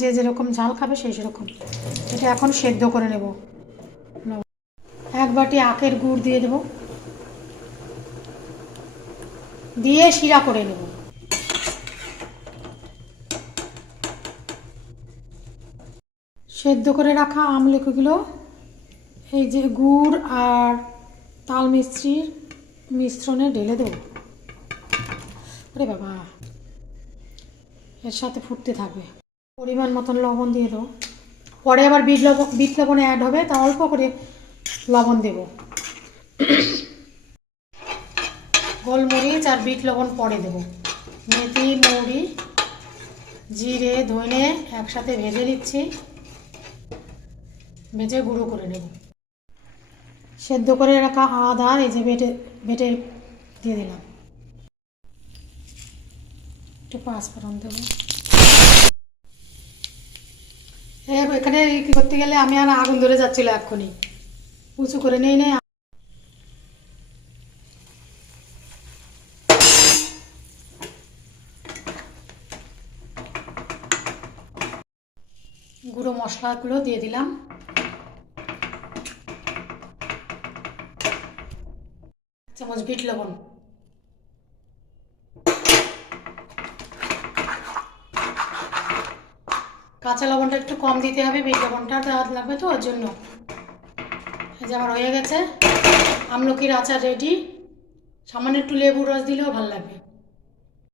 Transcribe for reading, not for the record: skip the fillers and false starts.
যে যেরকম ঝাল খাবে সেই সেরকম। এটা এখন সেদ্ধ করে নেব। 1 বাটি আখের গুড় দিয়ে দেব, দিয়ে শিরা করে নেব। সেদ্ধ করে রাখা আমলকিগুলো এই যে গুড় আর তাল মিশ্রির মিশ্রণে ঢেলে দেবো। আরে বাবা, এর সাথে ফুটতে থাকবে। পরিমাণ মতন লবণ দিয়ে দেবো, পরে আবার বিট লবণ অ্যাড হবে, তা অল্প করে লবণ দেব। গোলমরিচ আর বিট লবণ পরে দেব। মেথি, মৌরি, জিরে, ধনে একসাথে ভেজে নিচ্ছি, ভেজে গুঁড়ো করে নেব। সেদ্ধ করে রাখা আদা এই যে বেটে বেটে দিয়ে দিলাম। একটু পাঁচফোড়ন দেব। এখানে কি করতে গেলে আমি আর আগুন ধরে যাচ্ছিল, এক্ষুনি উঁচু করে নেই নেই। গুঁড়ো মশলাগুলো দিয়ে দিলাম। চামচ বিট লবণ, কাঁচা লবণটা একটু কম দিতে হবে, বিট লবণটা লাগবে তো ওর জন্য। এই যে আমার হয়ে গেছে আমলকির আচার রেডি। সামান্য একটু লেবুর রস দিলেও ভালো লাগবে।